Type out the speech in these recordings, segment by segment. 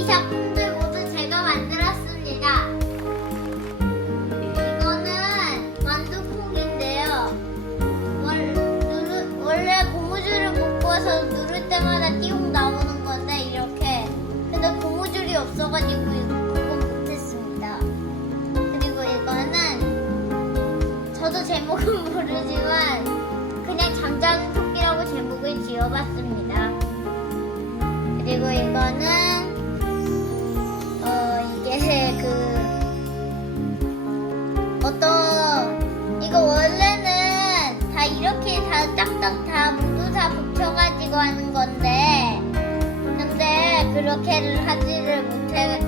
이 작품들 모두 제가 만들었습니다. 이거는 만두콩인데요. 원래 고무줄을 묶어서 누를 때마다 띠용 나오는 건데 이렇게. 근데 고무줄이 없어가지고 이건 못했습니다. 그리고 이거는 저도 제목은 모르지만 그냥 잠자는 토끼라고 제목을 지어봤습니다. 그리고 어떤 이거 원래는 다 이렇게 다 딱딱 다 모두 다 붙여가지고 하는 건데 근데 그렇게를 하지를 못해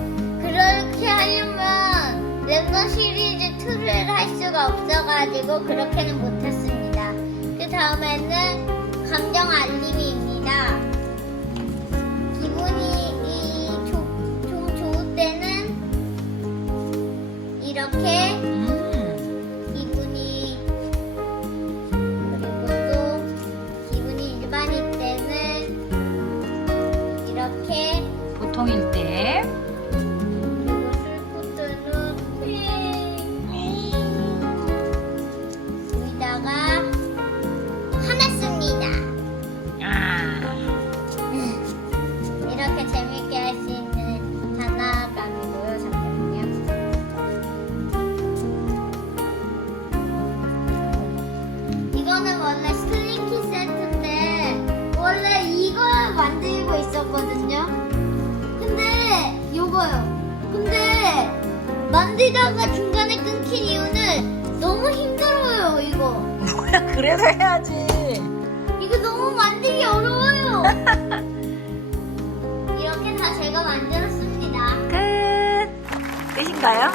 그렇게 하려면 랩너 시리즈 2를 할 수가 없어가지고 그렇게는 못했습니다. 그 다음에는 감정 알림이입니다. 기분이 좀 좋을 때는 이렇게 이렇게 보통일 때. 슬플 때는 여기다가 화냈습니다. 아. 이렇게 재밌게 할 수 있는 장난감이고요. 잠깐만요. 이거는 원래 슬링키 세 근데 요거요. 근데 만들다가 중간에 끊긴 이유는 너무 힘들어요. 이거. 뭐야, 그래서 해야지. 이거 너무 만들기 어려워요. 이렇게 다 제가 만들었습니다. 끝. 끝인가요?